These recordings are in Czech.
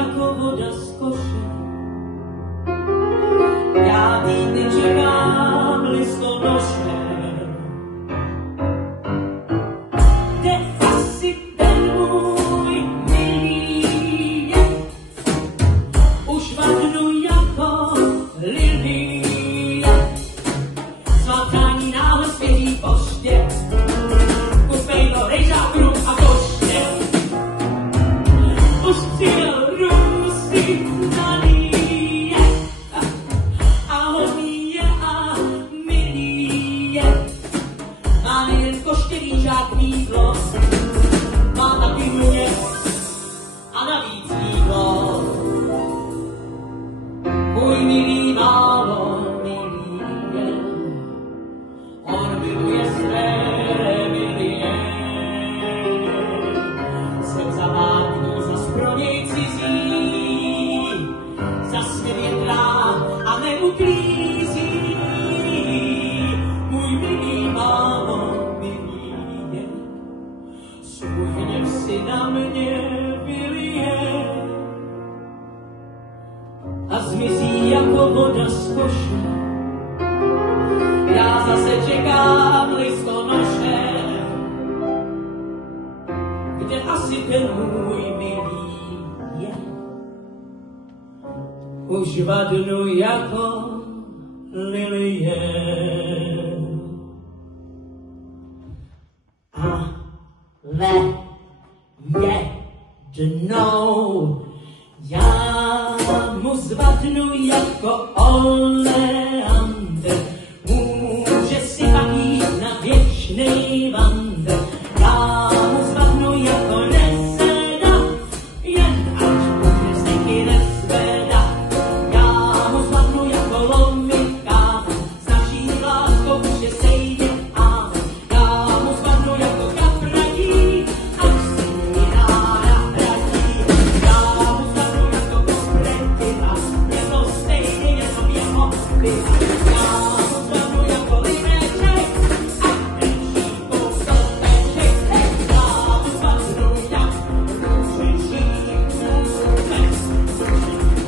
jako voda z koše. Já týdny čekám listonoše. Kde asi ten můj milý je? Už vadnu jako lilie. Svatání náhle svěří poště. Kupejno, rejžák, rum a koště. Už přijel rum si nalije. A hodný je a milý je. Má nejen koště, rýžák, mýdlo. Má taky mě a navíc jídlo. Můj milý málo milý je. On miluje své milie. Jsem zavádný, zas pro něj cizí. Zas mě větrá a neuklízí. Můj milý málo milý je. Svůj hněv si na mě vylije. A zmizí jako voda z koše. Já zase čekám listonoše. Kde asi ten můj milý je? Už vadnu jako lilie. Ale jednou já mu zvadnu jako oleander. Může si pak jít na věčnej wander. Já mu zvadnu jako neseda, jen ať může se ti nezveda. Já mu zvadnu jako lomika, s naší láskou už je sejde a já mu zvadnu jako kapradí, ať se mi ráda hradí. Já mu zvadnu jako kospretina, je to stejně jenom jeho vina. Já mu zvadnu jako limeček, ať tenčí kousek peček. Já mu zvadnu jako růžečí můzek.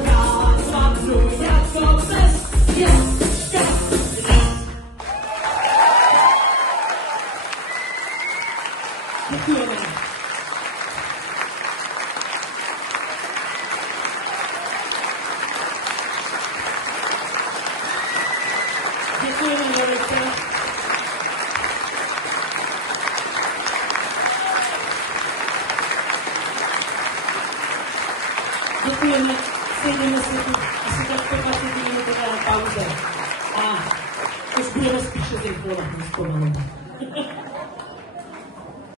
Já zvadnu jako bez ještě dnes. Děkujeme. Děkujeme, Mirko. Děkujeme, sejdeme se tu asi tak po 20 minutové pauze a už budeme spíše zrychlovat než pomalu.